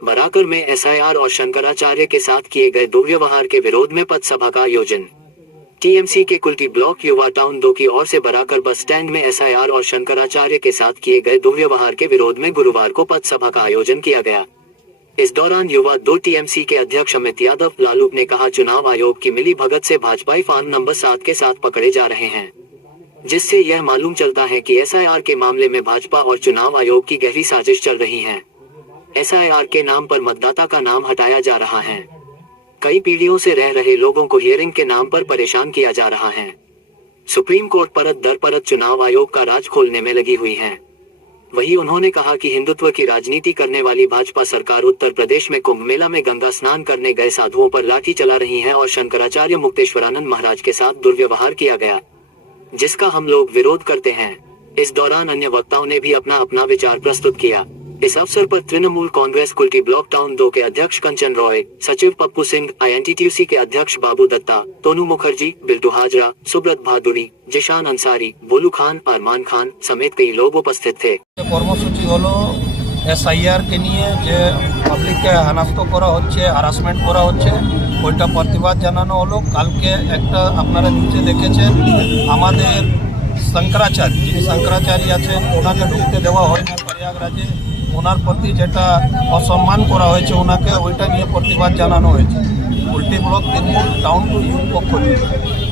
बराकर में एसआईआर और शंकराचार्य के साथ किए गए दुर्व्यवहार के विरोध में पथ सभा का आयोजन। टीएमसी के कुल्टी ब्लॉक युवा टाउन 2 की ओर से बराकर बस स्टैंड में एसआईआर और शंकराचार्य के साथ किए गए दुर्व्यवहार के विरोध में गुरुवार को पथ सभा का आयोजन किया गया। इस दौरान युवा 2 टीएमसी के अध्यक्ष अमित यादव लालू ने कहा, चुनाव आयोग की मिली भगत से भाजपाई फॉर्म नंबर 7 के साथ पकड़े जा रहे हैं, जिससे यह मालूम चलता है कि एसआईआर के मामले में भाजपा और चुनाव आयोग की गहरी साजिश चल रही है। एसआईआर के नाम पर मतदाता का नाम हटाया जा रहा है। कई पीढ़ियों से रह रहे लोगों को हियरिंग के नाम पर परेशान किया जा रहा है। सुप्रीम कोर्ट परत दर परत चुनाव आयोग का राज खोलने में लगी हुई है। वहीं उन्होंने कहा कि हिंदुत्व की राजनीति करने वाली भाजपा सरकार उत्तर प्रदेश में कुंभ मेला में गंगा स्नान करने गए साधुओं पर लाठी चला रही है और शंकराचार्य मुक्तेश्वरानंद महाराज के साथ दुर्व्यवहार किया गया, जिसका हम लोग विरोध करते हैं। इस दौरान अन्य वक्ताओं ने भी अपना अपना विचार प्रस्तुत किया। इस अवसर पर तृणमूल कांग्रेस कुल्टी ब्लॉक टाउन 2 के अध्यक्ष कंचन रॉय, सचिव पप्पू सिंह, आईएनटीटीयूसी के अध्यक्ष बाबू दत्ता, तोनू मुखर्जी, बिल्टू हाजरा, सुब्रत भादुड़ी, जिशान अंसारी, बोलू खान, अरमान खान समेत कई लोग उपस्थित थे। কর্মসূচি হলো এসআইআর কে নিয়ে যে পাবলিককে হেনস্থা করা হচ্ছে, হ্যারাসমেন্ট করা হচ্ছে, ওইটা প্রতিবাদ জানানো হলো। কালকে একটা আপনারা নিচে দেখেছেন আমাদের শঙ্করাচার্য, যিনি শঙ্করাচার্য আছেন, ওনাকে ঢুকতে দেওয়া হয় না প্রয়াগরাজে। ওনার প্রতি যেটা অসম্মান করা হয়েছে ওনাকে, ওইটা নিয়ে প্রতিবাদ জানানো হয়েছে কুল্টি ব্লক তৃণমূল টাউন 2 ইউথ পক্ষ থেকে।